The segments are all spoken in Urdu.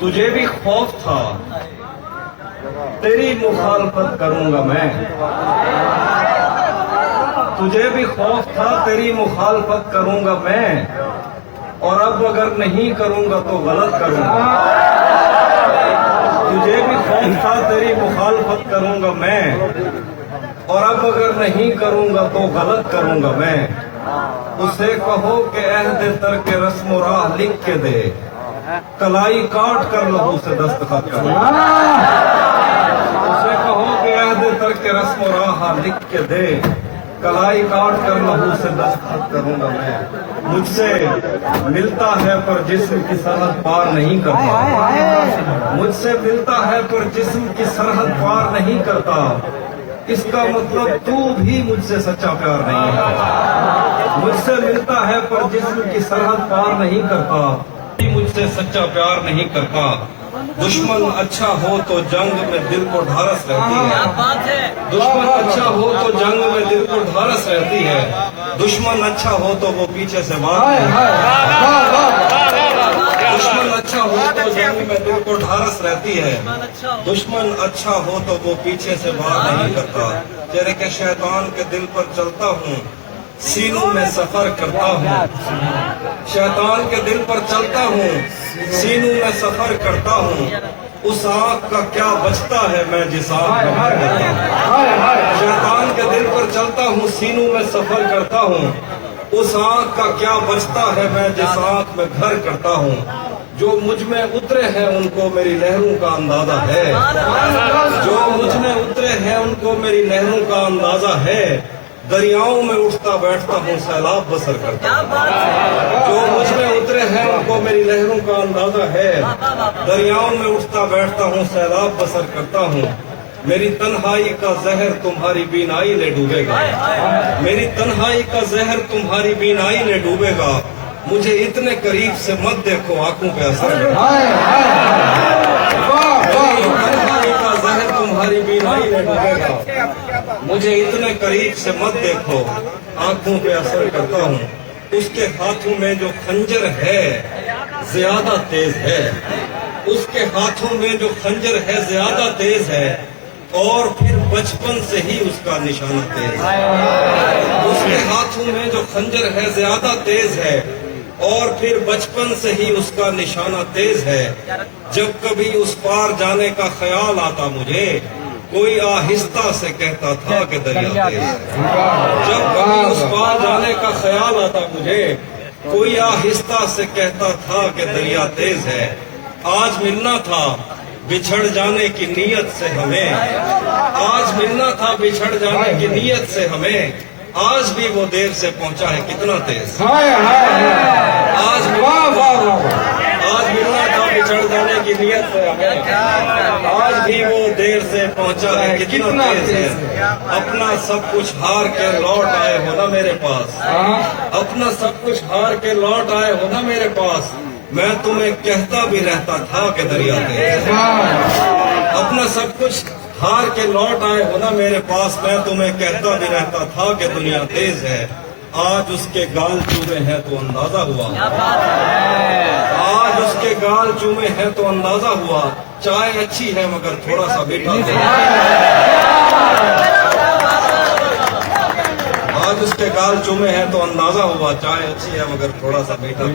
تجھے بھی خوف تھا تیری مخالفت کروں گا میں، تجھے بھی خوف تھا تیری مخالفت کروں گا میں، اور اب اگر نہیں کروں گا تو غلط کروں گا۔ تجھے بھی خوف تھا تیری مخالفت کروں گا میں، اور اب اگر نہیں کروں گا تو غلط کروں گا میں۔ اسے کہو کہ عہد ترک رسم و راہ لکھ کے دے، کلائی کاٹ کر لہو سے دستخط کروں گا۔ اسے کہو کہ عہد ترک رسم و راہ لکھ کے دے، کلائی کاٹ کر لہو سے دستخط کروں گا میں۔ مجھ سے ملتا ہے پر جسم کی سرحد پار نہیں کرتا، مجھ سے ملتا ہے پر جسم کی سرحد پار نہیں کرتا، اس کا مطلب تو بھی مجھ سے سچا پیار نہیں ہے۔ مجھ سے ملتا ہے پر جسم کی سرحد پار نہیں کرتا، مجھ سے سچا پیار نہیں کرتا۔ دشمن اچھا ہو تو جنگ میں دل کو ڈھارس رہتی ہے، دشمن اچھا ہو تو جنگ میں دل کو ڈھارس رہتی ہے، دشمن اچھا ہو تو وہ پیچھے سے مارتا ہے۔ دشمن اچھا ہو تو جنگ میں دل کو ڈھارس رہتی ہے، دشمن اچھا ہو تو وہ پیچھے سے وار نہیں کرتا۔ تیرے کے شیطان کے دل پر چلتا ہوں، سینوں میں سفر کرتا ہوں، شیطان کے دل پر چلتا ہوں، سینوں میں سفر کرتا ہوں، اس آنکھ کا کیا بچتا ہے میں جس آنکھ میں مر گیا۔ شیطان کے دل پر چلتا ہوں، سینوں میں سفر کرتا ہوں، اس آنکھ کا کیا بچتا ہے میں جس آنکھ میں گھر کرتا ہوں۔ جو مجھ میں اترے ہیں ان کو میری لہروں کا اندازہ ہے، جو مجھ میں اترے ہیں ان کو میری لہروں کا اندازہ ہے، دریاؤں میں اٹھتا بیٹھتا ہوں سیلاب بسر کرتا ہوں۔ جو مجھ میں اترے ہیں ان کو میری لہروں کا اندازہ ہے، دریاؤں میں اٹھتا بیٹھتا ہوں سیلاب بسر کرتا ہوں۔ میری تنہائی کا زہر تمہاری بینائی لے ڈوبے گا، میری تنہائی کا زہر تمہاری بینائی لے ڈوبے گا، مجھے اتنے قریب سے مت دیکھو آنکھوں پہ اثر کرتا ہے۔ تنہائی کا زہر تمہاری بینائی لے ڈوبے گا، مجھے اتنے قریب سے مت دیکھو آنکھوں پہ اثر کرتا ہوں۔ اس کے ہاتھوں میں جو خنجر ہے زیادہ تیز ہے، اس کے ہاتھوں میں جو خنجر ہے زیادہ تیز ہے، اور پھر بچپن سے ہی اس کا نشانہ تیز ہے۔ اس کے ہاتھوں میں جو خنجر ہے زیادہ تیز ہے، اور پھر بچپن سے ہی اس کا نشانہ تیز ہے۔ جب کبھی اس پار جانے کا خیال آتا مجھے، کوئی آہستہ سے کہتا تھا کہ دریا تیز ہے۔ جب کبھی اس پار جانے کا خیال آتا مجھے، کوئی آہستہ سے کہتا تھا کہ دریا تیز ہے۔ آج ملنا تھا بچھڑ جانے کی نیت سے ہمیں، آج ملنا تھا بچھڑ جانے کی نیت سے ہمیں، آج بھی وہ دیر سے پہنچا ہے کتنا تیز۔ آج ملنا تھا بچھڑ جانے کی نیت سے ہمیں، آج بھی وہ دیر سے پہنچا ہے کتنا تیز ہے۔ اپنا سب کچھ ہار کے لوٹ آئے ہو نا میرے پاس، اپنا سب کچھ ہار کے لوٹ آئے ہو نا میرے پاس، میں تمہیں کہتا بھی رہتا تھا کہ دریا تیز ہے۔ اپنا سب کچھ ہار کے لوٹ آئے ہو نا میرے پاس، میں تمہیں کہتا بھی رہتا تھا کہ دنیا تیز ہے۔ آج اس کے گال چومے ہیں تو اندازہ ہوا، آج اس کے گال چومے ہیں تو اندازہ ہوا، چائے اچھی ہے مگر تھوڑا سا میٹھا ہے۔ آج اس کے گال چومے ہیں تو اندازہ ہوا، چائے اچھی ہے مگر تھوڑا سا میٹھا ہے۔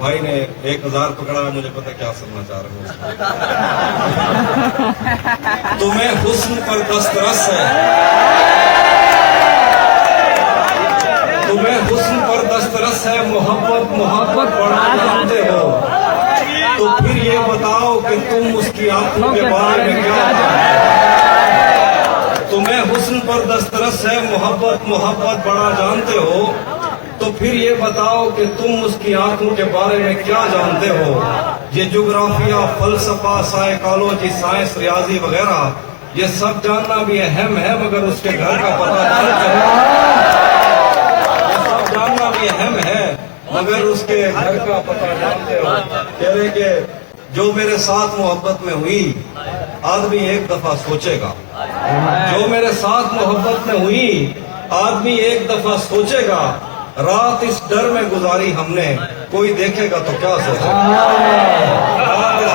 بھائی نے 1000 پکڑا، مجھے پتا کیا سننا چاہ رہے ہو۔ تمہیں حسن پر دسترس ہے، تمہیں حسن پر دسترس ہے، محبت بڑا جانتے ہو، تو پھر یہ بتاؤ کہ تم اس کی آنکھوں کے بارے میں کیا جانتے ہو۔ تمہیں حسن پر دسترس ہے، محبت بڑا جانتے ہو، تو پھر یہ بتاؤ کہ تم اس کی آنکھوں کے بارے میں کیا جانتے ہو۔ یہ جغرافیہ، فلسفہ، سائیکالوجی، سائنس، ریاضی وغیرہ یہ سب جاننا بھی اہم ہے، مگر اس کے گھر کا پتہ جانتے ہو۔ یہ سب جاننا بھی اہم ہے، مگر اس کے گھر کا پتہ جانتے ہو۔ کہہ رہے کہ جو میرے ساتھ محبت میں ہوئی آدمی ایک دفعہ سوچے گا، جو میرے ساتھ محبت میں ہوئی آدمی ایک دفعہ سوچے گا، رات اس ڈر میں گزاری ہم نے، کوئی دیکھے گا تو کیا سوچے گا۔ رات اس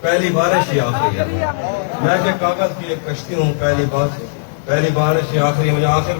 پہلی بارش ہی آخری ہے. میں کہ کاغذ کی ایک کشتی ہوں, پہلی بارش ہی آخری. مجھے آخر